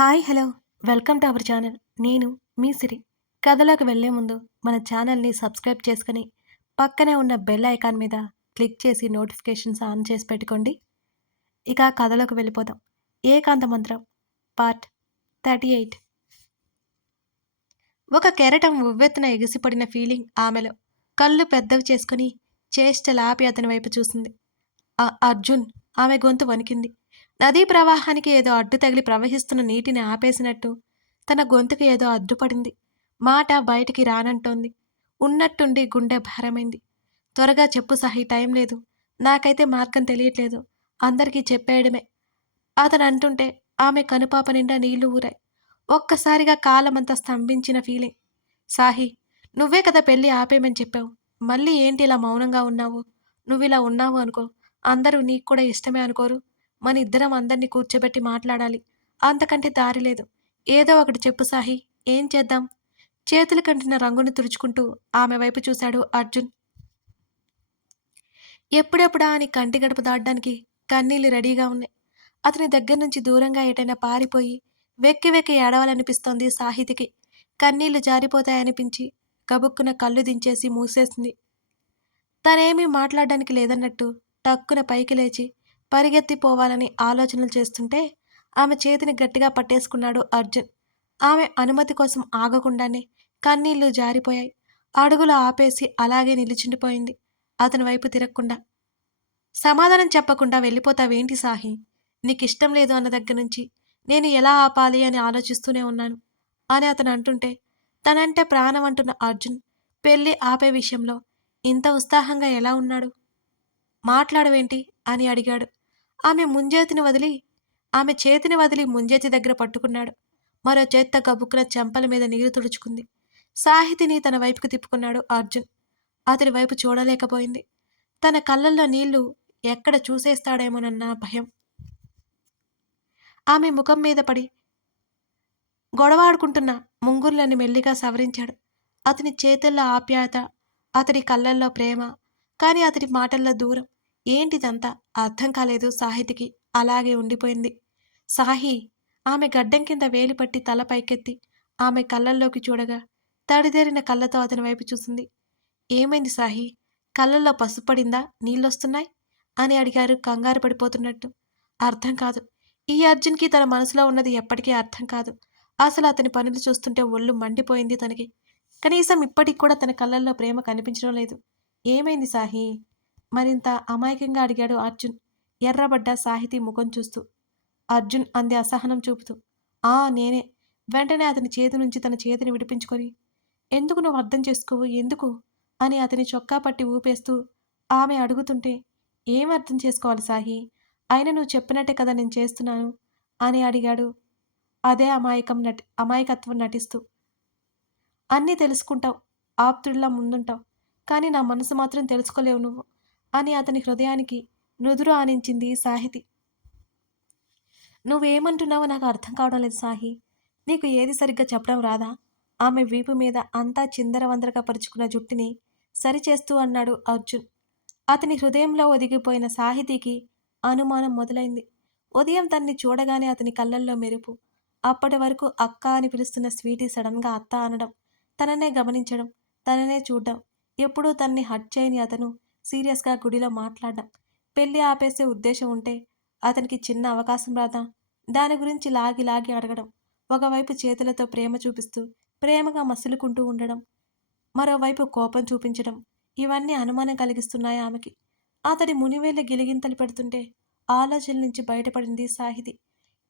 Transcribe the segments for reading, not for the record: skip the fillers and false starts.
Hi hello welcome to our channel. నేను మీ సిరి. కథలోకి వెళ్ళే ముందు మన ఛానల్ని సబ్స్క్రైబ్ చేసుకుని పక్కనే ఉన్న బెల్ ఐకాన్ మీద క్లిక్ చేసి నోటిఫికేషన్స్ ఆన్ చేసి పెట్టుకోండి. ఇక కథలోకి వెళ్ళిపోదాం. ఏకాంత మంత్రం పార్ట్ 38. ఒక కెరటం ఉవ్వెత్తున ఎగిసిపడిన ఫీలింగ్ ఆమెలో. కళ్ళు పెద్దవి చేసుకుని చేష్టలాపి అతని వైపు చూసింది. అర్జున్. ఆమె గొంతు వణికింది. నదీ ప్రవాహానికి ఏదో అడ్డు తగిలి ప్రవహిస్తున్న నీటిని ఆపేసినట్టు తన గొంతుకు ఏదో అడ్డుపడింది. మాట బయటికి రానంటోంది. ఉన్నట్టుండి గుండె భారమైంది. త్వరగా చెప్పు సాహి, టైం లేదు. నాకైతే మార్గం తెలియట్లేదు. అందరికీ చెప్పేయడమే. అతను అంటుంటే ఆమె కనుపాప నిండా నీళ్లు ఊరాయి. ఒక్కసారిగా కాలమంతా స్తంభించిన ఫీలింగ్. సాహి, నువ్వే కదా పెళ్లి ఆపేయమని చెప్పావు. మళ్ళీ ఏంటి ఇలా మౌనంగా ఉన్నావు? నువ్విలా ఉన్నావు అనుకో, అందరూ నీకు కూడా ఇష్టమే అనుకోరు? మన ఇద్దరం అందరినీ కూర్చోబెట్టి మాట్లాడాలి. అంతకంటే దారి లేదు. ఏదో ఒకటి చెప్పు సాహి, ఏం చేద్దాం? చేతులు కంటిన రంగుని తుడుచుకుంటూ ఆమె వైపు చూశాడు అర్జున్. ఎప్పుడెప్పుడా అని కంటి గడప దాటడానికి కన్నీళ్లు రెడీగా ఉన్నాయి. అతని దగ్గర నుంచి దూరంగా ఎటైనా పారిపోయి వెక్కి వెక్కి ఏడవాలనిపిస్తోంది సాహితికి. కన్నీళ్లు జారిపోతాయనిపించి గబుక్కున కళ్ళు దించేసి మూసేసింది. తనేమీ మాట్లాడడానికి లేదన్నట్టు టక్కున పైకి లేచి పరిగెత్తిపోవాలని ఆలోచనలు చేస్తుంటే ఆమె చేతిని గట్టిగా పట్టేసుకున్నాడు అర్జున్. ఆమె అనుమతి కోసం ఆగకుండానే కన్నీళ్లు జారిపోయాయి. అడుగులు ఆపేసి అలాగే నిలిచిండిపోయింది అతని వైపు తిరగకుండా. సమాధానం చెప్పకుండా వెళ్ళిపోతావేంటి సాహి? నీకిష్టం లేదు అన్న దగ్గర నుంచి నేను ఎలా ఆపాలి అని ఆలోచిస్తూనే ఉన్నాను అని అతను అంటుంటే, తనంటే ప్రాణం అంటున్న అర్జున్ పెళ్లి ఆపే విషయంలో ఇంత ఉత్సాహంగా ఎలా ఉన్నాడు? మాట్లాడవేంటి అని అడిగాడు. ఆమె చేతిని వదిలి ముంజేతి దగ్గర పట్టుకున్నాడు. మరో చేత్తో గబుక్కున చెంపల మీద నీరు తుడుచుకుంది. సాహితిని తన వైపుకు తిప్పుకున్నాడు అర్జున్. అతని వైపు చూడలేకపోయింది. తన కళ్ళల్లో నీళ్లు ఎక్కడ చూసేస్తాడేమోనన్న భయం. ఆమె ముఖం మీద పడి గొడవాడుకుంటున్న ముంగుర్లని మెల్లిగా సవరించాడు. అతని చేతుల్లో ఆప్యాయత, అతడి కళ్ళల్లో ప్రేమ, కానీ అతడి మాటల్లో దూరం. ఏంటిదంతా అర్థం కాలేదు సాహితికి. అలాగే ఉండిపోయింది. సాహి. ఆమె గడ్డం కింద వేలు పట్టి తల పైకెత్తి ఆమె కళ్ళల్లోకి చూడగా తడిదేరిన కళ్ళతో అతని వైపు చూసింది. ఏమైంది సాహి? కళ్ళల్లో పసుపడిందా? నీళ్ళొస్తున్నాయి అని అడిగారు కంగారు పడిపోతున్నట్టు. అర్థం కాదు. ఈ అర్జున్కి తన మనసులో ఉన్నది ఎప్పటికీ అర్థం కాదు. అసలు అతని పనులు చూస్తుంటే ఒళ్ళు మండిపోయింది తనకి. కనీసం ఇప్పటికి కూడా తన కళ్ళల్లో ప్రేమ కనిపించడం లేదు. ఏమైంది సాహి? మరింత అమాయకంగా అడిగాడు అర్జున్, ఎర్రబడ్డ సాహితీ ముఖం చూస్తూ. అర్జున్ అంది అసహనం చూపుతూ. నేనే. వెంటనే అతని చేతి నుంచి తన చేతిని విడిపించుకొని, ఎందుకు నువ్వు అర్థం చేసుకోవు? ఎందుకు అని అతని చొక్కా పట్టి ఊపేస్తూ ఆమె అడుగుతుంటే, ఏం అర్థం చేసుకోవాలి సాహి? అయినా నువ్వు చెప్పినట్టే కదా నేను చేస్తున్నాను అని అడిగాడు అదే అమాయకత్వం నటిస్తూ. అన్నీ తెలుసుకుంటావు, ఆప్తుడిలా ముందుంటావు, కానీ నా మనసు మాత్రం తెలుసుకోలేవు నువ్వు అని అతని హృదయానికి నుదురు ఆనించింది సాహితి. నువ్వేమంటున్నావో నాకు అర్థం కావడం లేదు సాహి. నీకు ఏది సరిగ్గా చెప్పడం రాదా? ఆమె వీపు మీద అంతా చిందరవందరగా పరుచుకున్న జుట్టుని సరిచేస్తూ అన్నాడు అర్జున్. అతని హృదయంలో ఒదిగిపోయిన సాహితీకి అనుమానం మొదలైంది. ఉదయం తన్ని చూడగానే అతని కళ్ళల్లో మెరుపు, అప్పటి వరకు అక్క అని పిలుస్తున్న స్వీటీ సడన్గా అత్త అనడం, తననే గమనించడం, తననే చూడ్డం, ఎప్పుడూ తన్ని హట్ చేయని అతను సీరియస్గా గుడిలో మాట్లాడడం, పెళ్లి ఆపేసే ఉద్దేశం ఉంటే అతనికి చిన్న అవకాశం రాదా? దాని గురించి లాగి లాగి అడగడం, ఒకవైపు చేతులతో ప్రేమ చూపిస్తూ ప్రేమగా మసులుకుంటూ ఉండడం, మరోవైపు కోపం చూపించడం, ఇవన్నీ అనుమానం కలిగిస్తున్నాయి ఆమెకి. అతడి మునివేళ్ళ గిలిగింతలు పెడుతుంటే ఆలోచనల నుంచి బయటపడింది సాహితి.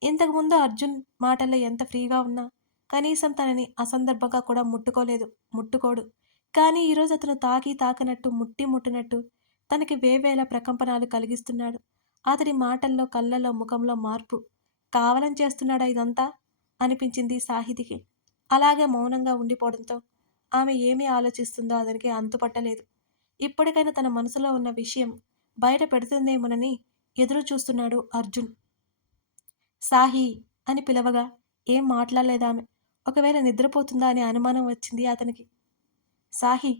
ఇంతకుముందు అర్జున్ మాటల్లో ఎంత ఫ్రీగా ఉన్నా కనీసం తనని అసందర్భంగా కూడా ముట్టుకోడు. కానీ ఈరోజు అతను తాకనట్టు, ముట్టినట్టు తనకి వేవేల ప్రకంపనాలు కలిగిస్తున్నాడు. అతడి మాటల్లో, కళ్ళల్లో, ముఖంలో మార్పు. కావాలని చేస్తున్నాడా ఇదంతా అనిపించింది సాహితికి. అలాగే మౌనంగా ఉండిపోవడంతో ఆమె ఏమీ ఆలోచిస్తుందో అతనికి అంతుపట్టలేదు. ఇప్పటికైనా తన మనసులో ఉన్న విషయం బయట పెడుతుందేమోనని ఎదురు చూస్తున్నాడు అర్జున్. సాహి అని పిలవగా ఏం మాట్లాడలేదామె. ఒకవేళ నిద్రపోతుందా అనే అనుమానం వచ్చింది అతనికి. సాహి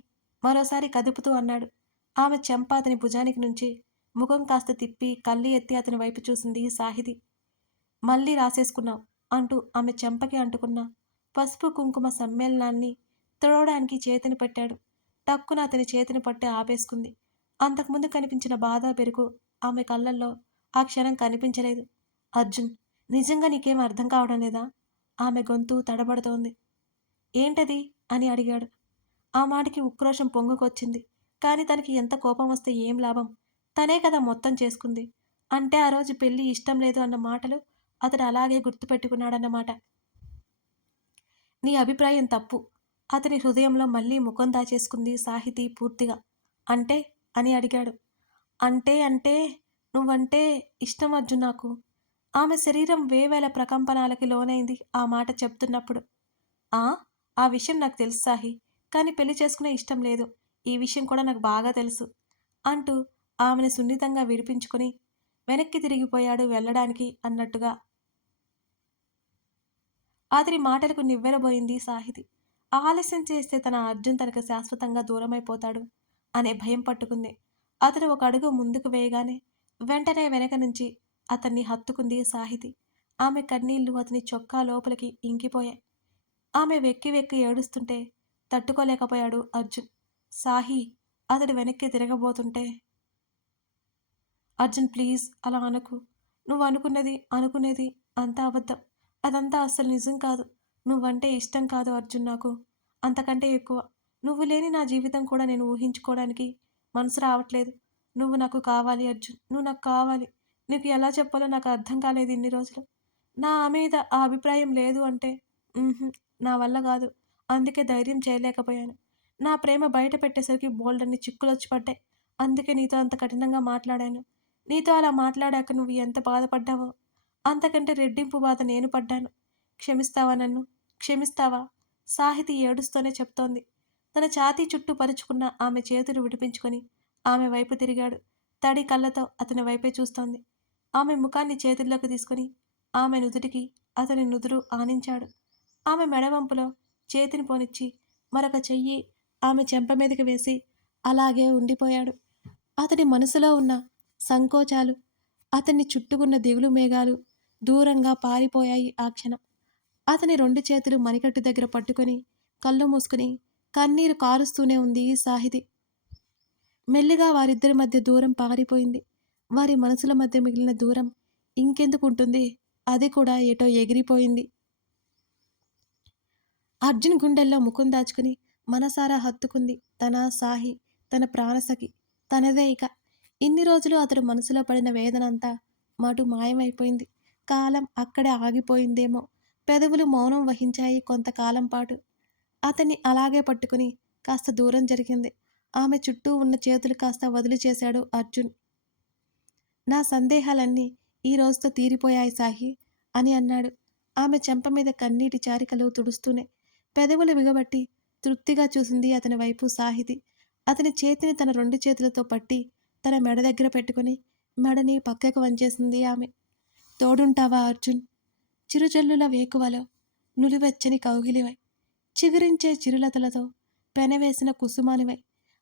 మరోసారి కదుపుతూ అన్నాడు. ఆమె చెంప అతని భుజానికి నుంచి ముఖం కాస్త తిప్పి కళ్ళు ఎత్తి అతని వైపు చూసింది సాహితి. మళ్ళీ రాసేసుకున్నావు. అంటూ ఆమె చెంపకి అంటుకున్న పసుపు కుంకుమ సమ్మేళనాన్ని తుడవడానికి చేతిని పెట్టాడు. టక్కున అతని చేతిని పట్టి ఆపేసుకుంది. అంతకుముందు కనిపించిన బాధ, బెరుకు ఆమె కళ్ళల్లో ఆ క్షణం కనిపించలేదు. అర్జున్, నిజంగా నీకేం అర్థం కావడం లేదా? ఆమె గొంతు తడబడుతోంది. ఏంటది అని అడిగాడు. ఆ మాటకి ఉక్రోషం పొంగుకొచ్చింది. కానీ తనకి ఎంత కోపం వస్తే ఏం లాభం? తనే కదా మొత్తం చేసుకుంది. అంటే ఆ రోజు పెళ్లి ఇష్టం లేదు అన్న మాటలు అతడు అలాగే గుర్తుపెట్టుకున్నాడన్నమాట. నీ అభిప్రాయం తప్పు. అతని హృదయంలో మళ్ళీ ముఖం దాచేసుకుంది సాహితీ పూర్తిగా. అంటే అని అడిగాడు. అంటే నువ్వంటే ఇష్టం అర్జున్ నాకు. ఆమె శరీరం వేవేల ప్రకంపనాలకి లోనైంది ఆ మాట చెప్తున్నప్పుడు. ఆ ఆ విషయం నాకు తెలుసు సాహి. కానీ పెళ్లి చేసుకునే ఇష్టం లేదు. ఈ విషయం కూడా నాకు బాగా తెలుసు అంటూ ఆమెను సున్నితంగా విడిపించుకుని వెనక్కి తిరిగిపోయాడు వెళ్ళడానికి అన్నట్టుగా. అతని మాటలకు నివ్వెరబోయింది సాహితి. ఆలస్యం చేస్తే తన అర్జున్ తనకు శాశ్వతంగా దూరమైపోతాడు అనే భయం పట్టుకుంది. అతను ఒక అడుగు ముందుకు వేయగానే వెంటనే వెనక నుంచి అతన్ని హత్తుకుంది సాహితి. ఆమె కన్నీళ్లు అతని చొక్కా లోపలికి ఇంకిపోయాయి. ఆమె వెక్కి వెక్కి ఏడుస్తుంటే తట్టుకోలేకపోయాడు అర్జున్. సాహి అతడు వెనక్కి తిరగబోతుంటే, అర్జున్ ప్లీజ్ అలా అనకు. నువ్వు అనుకునేది అంతా అబద్ధం. అదంతా అస్సలు నిజం కాదు. నువ్వంటే ఇష్టం కాదు అర్జున్ నాకు. అంతకంటే ఎక్కువ. నువ్వు లేని నా జీవితం కూడా నేను ఊహించుకోవడానికి మనసు రావట్లేదు. నువ్వు నాకు కావాలి అర్జున్. నువ్వు నాకు కావాలి. నీకు ఎలా చెప్పాలో నాకు అర్థం కాలేదు ఇన్ని రోజులు. నా మీద ఆ అభిప్రాయం లేదు అంటే నా వల్ల కాదు. అందుకే ధైర్యం చేయలేకపోయాను. నా ప్రేమ బయట పెట్టేసరికి బోల్డన్ని చిక్కులొచ్చి పడ్డాయి. అందుకే నీతో అంత కఠినంగా మాట్లాడాను. నీతో అలా మాట్లాడాక నువ్వు ఎంత బాధపడ్డావో అంతకంటే రెట్టింపు బాధ నేను పడ్డాను. క్షమిస్తావా నన్ను? క్షమిస్తావా? సాహితి ఏడుస్తూనే చెప్తోంది. తన ఛాతీ చుట్టూ పరుచుకున్న ఆమె చేతులు విడిపించుకొని ఆమె వైపు తిరిగాడు. తడి కళ్ళతో అతని వైపే చూస్తోంది. ఆమె ముఖాన్ని చేతుల్లోకి తీసుకుని ఆమె నుదుటికి అతని నుదురు ఆనించాడు. ఆమె మెడవంపులో చేతిని పోనిచ్చి మరొక చెయ్యి ఆమె చెంప మీదకి వేసి అలాగే ఉండిపోయాడు. అతని మనసులో ఉన్న సంకోచాలు, అతన్ని చుట్టుకున్న దిగులు మేఘాలు దూరంగా పారిపోయాయి ఆ క్షణం. అతని 2 చేతులు మణికట్టు దగ్గర పట్టుకొని కళ్ళు మూసుకుని కన్నీరు కారుస్తూనే ఉంది సాహితి. మెల్లిగా వారిద్దరి మధ్య దూరం పారిపోయింది. వారి మనసుల మధ్య మిగిలిన దూరం ఇంకెందుకు ఉంటుంది? అది కూడా ఎటో ఎగిరిపోయింది. అర్జున్ గుండెల్లో ముఖం దాచుకుని మనసారా హత్తుకుంది తన సాహి, తన ప్రాణసఖి, తనదే ఇక. ఇన్ని రోజులు అతడు మనసులో పడిన వేదనంతా మటు మాయమైపోయింది. కాలం అక్కడే ఆగిపోయిందేమో. పెదవులు మౌనం వహించాయి కొంతకాలం పాటు. అతన్ని అలాగే పట్టుకుని కాస్త దూరం జరిగింది. ఆమె చుట్టూ ఉన్న చేతులు కాస్త వదిలి చేశాడు అర్జున్. నా సందేహాలన్నీ ఈ రోజుతో తీరిపోయాయి సాహి అని అన్నాడు. ఆమె చెంప మీద కన్నీటి చారికలు తుడుస్తూనే పెదవులు బిగబట్టి తృప్తిగా చూసింది అతని వైపు సాహితి. అతని చేతిని తన 2 చేతులతో పట్టి తన మెడ దగ్గర పెట్టుకుని మెడని పక్కకు వంచేసింది ఆమె. తోడుంటావా అర్జున్? చిరుజల్లుల వేకువలో నులివెచ్చని కౌగిలివై, చిగురించే చిరులతలతో పెనవేసిన కుసుమానివై,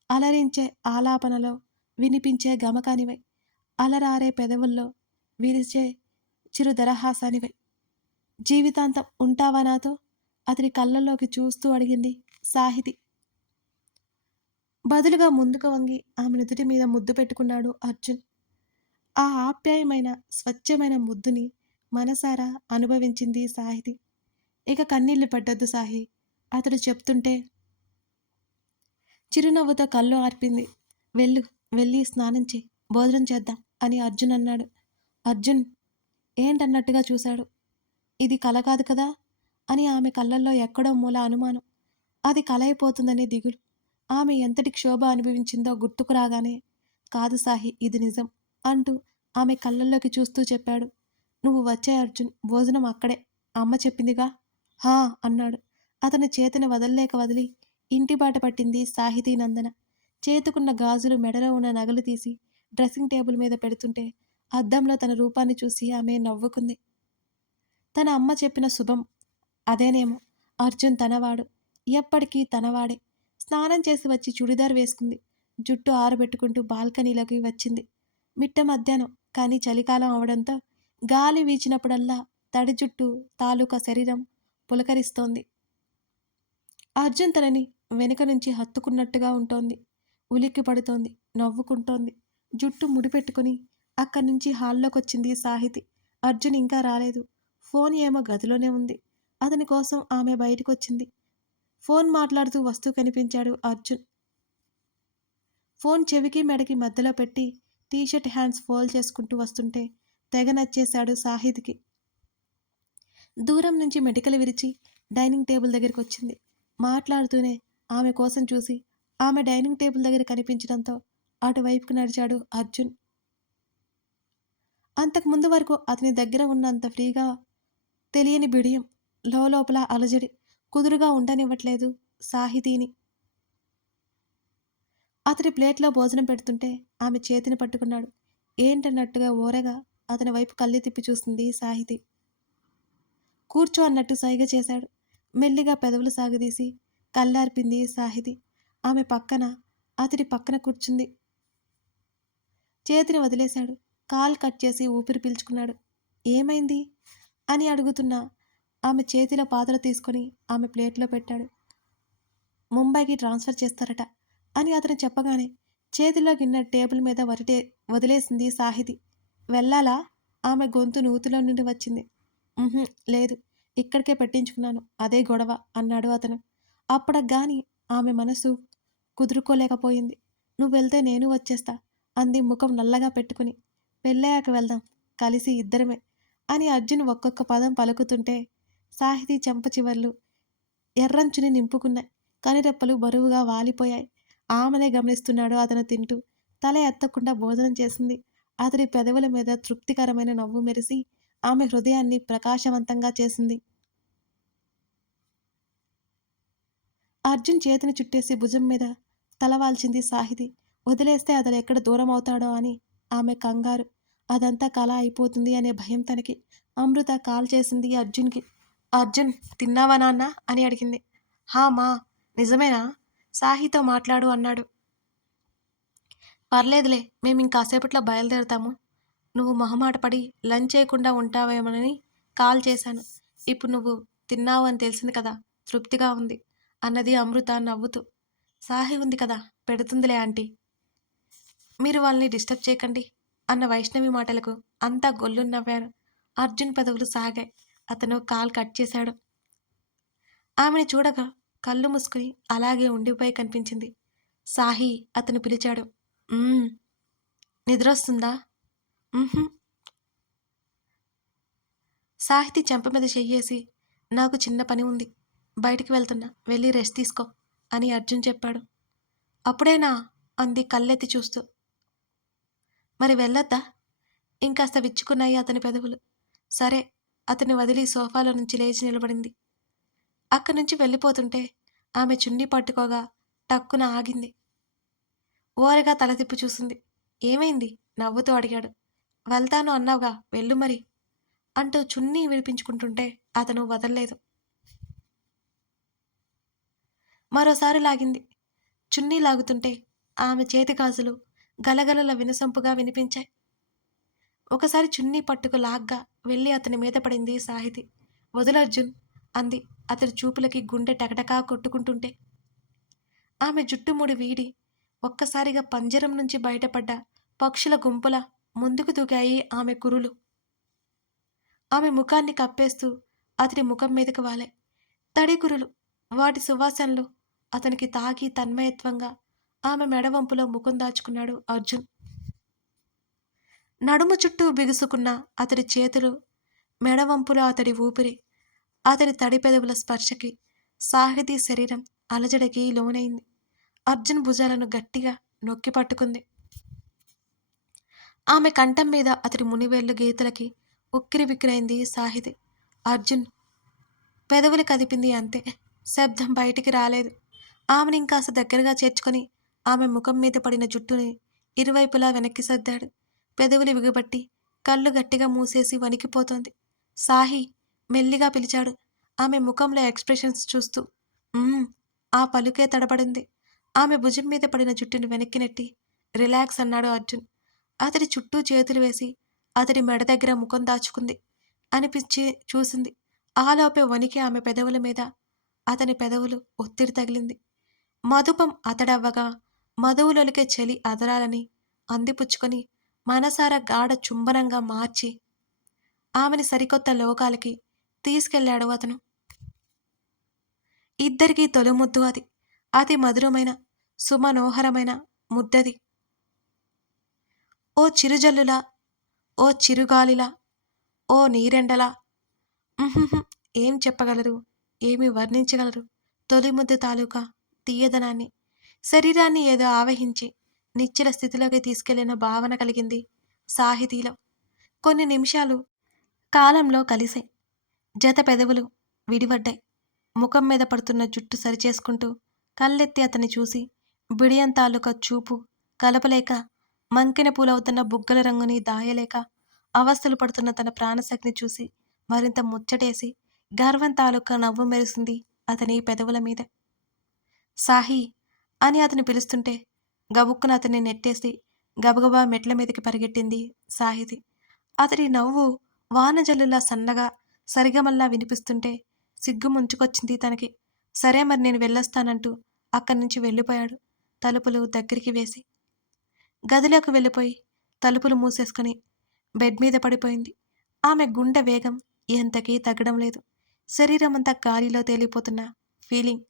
అలరించే ఆలాపనలో వినిపించే గమకానివై, అలరారే పెదవుల్లో విరిచే చిరుదరహాసానివై, జీవితాంతం ఉంటావా నాతో? అతని కళ్ళల్లోకి చూస్తూ అడిగింది సాహితి. బదులుగా ముందుకు వంగి ఆమె నుదుటి మీద ముద్దు పెట్టుకున్నాడు అర్జున్. ఆ ఆప్యాయమైన స్వచ్ఛమైన ముద్దుని మనసారా అనుభవించింది సాహితి. ఇక కన్నీళ్లు పడ్డొద్దు సాహి అతడు చెప్తుంటే చిరునవ్వుతో కళ్ళు ఆర్పింది. వెళ్ళి స్నానం చేయి, భోజనం చేద్దాం అని అర్జున్ అన్నాడు. అర్జున్ ఏంటన్నట్టుగా చూశాడు. ఇది కల కాదు కదా అని ఆమె కళ్ళల్లో ఎక్కడో మూల అనుమానం. అది కల అయిపోతుందనే దిగులు. ఆమె ఎంతటి క్షోభ అనుభవించిందో గుర్తుకు రాగానే కాదు సాహి ఇది నిజం అంటూ ఆమె కళ్ళల్లోకి చూస్తూ చెప్పాడు. నువ్వు వచ్చే అర్జున్, భోజనం అక్కడే, అమ్మ చెప్పిందిగా. హా అన్నాడు. అతని చేతిని వదల్లేక వదిలి ఇంటి బాట పట్టింది సాహితీ నందన. చేతుకున్న గాజులు, మెడలో ఉన్న నగలు తీసి డ్రెస్సింగ్ టేబుల్ మీద పెడుతుంటే అద్దంలో తన రూపాన్ని చూసి ఆమె నవ్వుకుంది. తన అమ్మ చెప్పిన శుభం అదేనేమో. అర్జున్ తనవాడు, ఎప్పటికీ తనవాడే. స్నానం చేసి వచ్చి చుడిదార్ వేసుకుంది. జుట్టు ఆరబెట్టుకుంటూ బాల్కనీలోకి వచ్చింది. మిట్ట మధ్యాహ్నం, కానీ చలికాలం అవడంతో గాలి వీచినప్పుడల్లా తడి జుట్టు తాలూకా శరీరం పులకరిస్తోంది. అర్జున్ తనని వెనుక నుంచి హత్తుకున్నట్టుగా ఉంటోంది. ఉలిక్కి పడుతోంది. నవ్వుకుంటోంది. జుట్టు ముడిపెట్టుకుని అక్కడి నుంచి హాల్లోకొచ్చింది సాహితి. అర్జున్ ఇంకా రాలేదు. ఫోన్ ఏమో గదిలోనే ఉంది. అతని కోసం ఆమె బయటికొచ్చింది. ఫోన్ మాట్లాడుతూ వస్తూ కనిపించాడు అర్జున్. ఫోన్ చెవికి మెడకి మధ్యలో పెట్టి టీషర్ట్ హ్యాండ్స్ ఫోల్డ్ చేసుకుంటూ వస్తుంటే తెగ నచ్చేశాడు సాహితికి. దూరం నుంచి మెటికలు విరిచి డైనింగ్ టేబుల్ దగ్గరికి వచ్చింది. మాట్లాడుతూనే ఆమె కోసం చూసి ఆమె డైనింగ్ టేబుల్ దగ్గర కనిపించడంతో అటువైపుకు నడిచాడు అర్జున్. అంతకుముందు వరకు అతని దగ్గర ఉన్నంత ఫ్రీగా తెలియని బిడియం, లోపల అలజడి కుదురుగా ఉండనివ్వట్లేదు సాహితీని. అతని ప్లేట్లో భోజనం పెడుతుంటే ఆమె చేతిని పట్టుకున్నాడు. ఏంటన్నట్టుగా ఓరగా అతని వైపు కళ్ళు తిప్పి చూసింది సాహితి. కూర్చో అన్నట్టు సైగ చేశాడు. మెల్లిగా పెదవులు సాగదీసి కళ్ళార్పింది సాహితి. ఆమె పక్కన అతడి పక్కన కూర్చుంది. చేతిని వదిలేశాడు. కాల్ కట్ చేసి ఊపిరి పీల్చుకున్నాడు. ఏమైంది అని అడుగుతున్నా ఆమె చేతిలో పాత్ర తీసుకొని ఆమె ప్లేట్లో పెట్టాడు. ముంబైకి ట్రాన్స్ఫర్ చేస్తారట అని అతను చెప్పగానే చేతిలో గిన్నె టేబుల్ మీద వదిలేసింది సాహితి. వెళ్ళాలా? ఆమె గొంతు నూతిలో నుండి వచ్చింది. లేదు, ఇక్కడికే పెట్టించుకున్నాను, అదే గొడవ అన్నాడు అతను. అప్పటిగాని ఆమె మనసు కుదురుకోలేకపోయింది. నువ్వు వెళ్తే నేను వచ్చేస్తా అంది ముఖం నల్లగా పెట్టుకుని. పెళ్ళయ్యాక వెళ్దాం, కలిసి ఇద్దరమే అని అర్జున్ ఒక్కొక్క పదం పలుకుతుంటే సాహితీ చెంప చివర్లు ఎర్రంచుని నింపుకున్నాయి. కనిరెప్పలు బరువుగా వాలిపోయాయి. ఆమెనే గమనిస్తున్నాడు అతను తింటూ. తల ఎత్తకుండా భోజనం చేసింది. అతడి పెదవుల మీద తృప్తికరమైన నవ్వు మెరిసి ఆమె హృదయాన్ని ప్రకాశవంతంగా చేసింది. అర్జున్ చేతిని చుట్టేసి భుజం మీద తలవాల్చింది సాహితి. వదిలేస్తే అతడు ఎక్కడ దూరం అవుతాడో అని ఆమె కంగారు. అదంతా కళ అయిపోతుంది అనే భయం తనకి. అమృత కాల్ చేసింది అర్జున్కి. అర్జున్, తిన్నావా నాన్న అని అడిగింది. హా మా, నిజమేనా? సాహితో మాట్లాడు అన్నాడు. పర్లేదులే, మేము ఇంకాసేపట్లో బయలుదేరుతాము. నువ్వు మొహమాట పడి లంచ్ చేయకుండా ఉంటావేమోనని కాల్ చేశాను. ఇప్పుడు నువ్వు తిన్నావు అని తెలిసింది కదా, తృప్తిగా ఉంది అన్నది అమృత నవ్వుతూ. సాహి ఉంది కదా, పెడుతుందిలే ఆంటీ, మీరు వాళ్ళని డిస్టర్బ్ చేయకండి అన్న వైష్ణవి మాటలకు అంతా గొల్లు నవ్వారు. అర్జున్ పెదవులు సాగాయి. అతను కాల్ కట్ చేశాడు. ఆమెను చూడగా కళ్ళు మూసుకుని అలాగే ఉండిపోయి కనిపించింది. సాహి అతను పిలిచాడు. నిద్రొస్తుందా? సాహితి చెంప మీద చెయ్యేసి, నాకు చిన్న పని ఉంది, బయటికి వెళ్తున్నా, వెళ్ళి రెస్ట్ తీసుకో అని అర్జున్ చెప్పాడు. అప్పుడేనా అంది కళ్ళెత్తి చూస్తూ. మరి వెళ్ళొద్దా? ఇంకాస్త విచ్చుకున్నాయి అతని పెదవులు. సరే అతని వదిలి సోఫాలో నుంచి లేచి నిలబడింది. అక్కడి నుంచి వెళ్ళిపోతుంటే ఆమె చున్నీ పట్టుకోగా టక్కున ఆగింది. ఓరగా తల తిప్పి చూసింది. ఏమైంది? నవ్వుతూ అడిగాడు. వెళ్తాను అన్నావుగా, వెళ్ళు మరి అంటూ చున్నీ విడిపించుకుంటుంటే అతను వదల్లేదు. మరోసారి లాగింది. చున్నీ లాగుతుంటే ఆమె చేతి గాజులు గలగలల వినసొంపుగా వినిపించాయి. ఒకసారి చున్నీ పట్టుకు లాగ్గా వెళ్ళి అతని మీద పడింది సాహితి. వదులర్జున్ అంది అతడి చూపులకి గుండె టకటకా కొట్టుకుంటుంటే. ఆమె జుట్టుముడి వీడి ఒక్కసారిగా పంజరం నుంచి బయటపడ్డ పక్షుల గుంపుల ముందుకు దూకాయి ఆమె కురులు. ఆమె ముఖాన్ని కప్పేస్తూ అతడి ముఖం మీదకు వాలాయి తడి కురులు. వాటి సువాసనలు అతనికి తాకి తన్మయత్వంగా ఆమె మెడవంపులో ముఖం దాచుకున్నాడు అర్జున్. నడుము చుట్టూ బిగుసుకున్న అతడి చేతులు, మెడవంపులో అతడి ఊపిరి, అతడి తడి పెదవుల స్పర్శకి సాహితీ శరీరం అలజడికి లోనైంది. అర్జున్ భుజాలను గట్టిగా నొక్కి పట్టుకుంది. ఆమె కంఠం మీద అతడి మునివేళ్లు గీతలకి ఉక్కిరి బిక్కిరైంది సాహితి. అర్జున్ పెదవులు కదిపింది అంతే, శబ్దం బయటికి రాలేదు. ఆమెని ఇంకాస్త దగ్గరగా చేర్చుకొని ఆమె ముఖం మీద పడిన జుట్టుని ఇరువైపులా వెనక్కి సర్దాడు. పెదవులు విగబట్టి కళ్ళు గట్టిగా మూసేసి వణికిపోతోంది. సాహి మెల్లిగా పిలిచాడు, ఆమె ముఖంలో ఎక్స్ప్రెషన్స్ చూస్తూ. ఆ పలుకే తడబడింది. ఆమె భుజం మీద పడిన జుట్టుని వెనక్కి నెట్టి రిలాక్స్ అన్నాడు అర్జున్. అతడి చుట్టూ చేతులు వేసి అతడి మెడ దగ్గర ముఖం దాచుకుంది. అనిపించి చూసింది. ఆలోపే వణికి ఆమె పెదవుల మీద అతని పెదవులు ఒత్తిడి తగిలింది. మధుపం అతడవ్వగా మధువులొలికే చలి అదరాలని అందిపుచ్చుకొని మనసారా గాఢ చుంబనంగా మార్చి ఆమెని సరికొత్త లోకాలకి తీసుకెళ్లాడు అతను. ఇద్దరికీ తొలి ముద్దు అది. అతి మధురమైన సుమనోహరమైన ముద్దది. ఓ చిరుజల్లులా, ఓ చిరుగాలిలా, ఓ నీరెండలా. ఉహుహు. ఏం చెప్పగలరు, ఏమి వర్ణించగలరు తొలి ముద్దు తాలూకా తీయదనాన్ని. శరీరాన్ని ఏదో ఆవహించి నిశ్చల స్థితిలోకి తీసుకెళ్లిన భావన కలిగింది సాహితీలో. కొన్ని నిమిషాలు కాలంలో కలిసే జత పెదవులు విడివడ్డాయి. ముఖం మీద పడుతున్న జుట్టు సరిచేసుకుంటూ కళ్ళెత్తి అతన్ని చూసి బిడియం తాలూకా చూపు కలపలేక, మంకెన పూలవుతున్న బుగ్గల రంగుని దాయలేక అవస్థలు పడుతున్న తన ప్రాణశక్తిని చూసి మరింత ముచ్చటేసి గర్వం తాలూకా నవ్వు మెరిసింది అతని పెదవుల మీద. సాహి అని అతను పిలుస్తుంటే గబుక్కున అతన్ని నెట్టేసి గబగబా మెట్ల మీదకి పరిగెట్టింది సాహితి. అతడి నవ్వు వానజల్లులా సన్నగా సరిగమల్లా వినిపిస్తుంటే సిగ్గు ముంచుకొచ్చింది తనకి. సరే మరి నేను వెళ్ళొస్తానంటూ అక్కడి నుంచి వెళ్ళిపోయాడు తలుపులు దగ్గరికి వేసి. గదిలోకి వెళ్ళిపోయి తలుపులు మూసేసుకుని బెడ్ మీద పడిపోయింది. ఆమె గుండె వేగం ఎంతకీ తగ్గడం లేదు. శరీరమంతా గాలిలో తేలిపోతున్న ఫీలింగ్.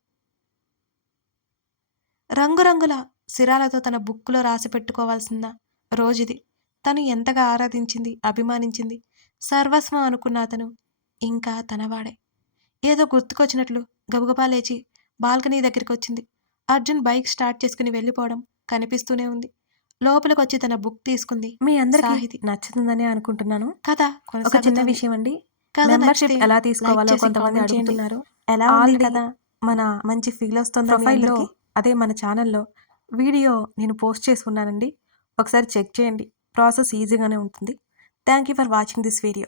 రంగురంగుల సిరాలతో తన బుక్కులో రాసి పెట్టుకోవాల్సిన రోజుది. తను ఎంతగా ఆరాధించింది, అభిమానించింది, సర్వస్వం అనుకున్న అతను ఇంకా తనవాడే. ఏదో గుర్తుకొచ్చినట్లు గబగబా లేచి బాల్కనీ దగ్గరికి వచ్చింది. అర్జున్ బైక్ స్టార్ట్ చేసుకుని వెళ్ళిపోవడం కనిపిస్తూనే ఉంది. లోపలికొచ్చి తన బుక్ తీసుకుంది. మీ అందరికీ సాహితి. నచ్చుతుందని అనుకుంటున్నాను. కథ ఒక చిన్న కొనసాగుతోంది. విషయం అండి. కథ మెంబర్షిప్ నచ్చితే ఎలా లైక్ తీసుకోవాలో చేసి కొంతమంది కామెంట్ చేయండి. అడుగుతున్నారు. ఎలా ఉంది ఆల్రెడీ కదా మన మంచి ఫీల్ వస్తుందా మీ ప్రొఫైల్‌లో అందరికీ? అదే మన ఛానల్‌లో వీడియో నేను పోస్ట్ చేసి ఉన్నానండి. ఒకసారి చెక్ చేయండి. ప్రాసెస్ ఈజీగానే ఉంటుంది. Thank you for watching this video.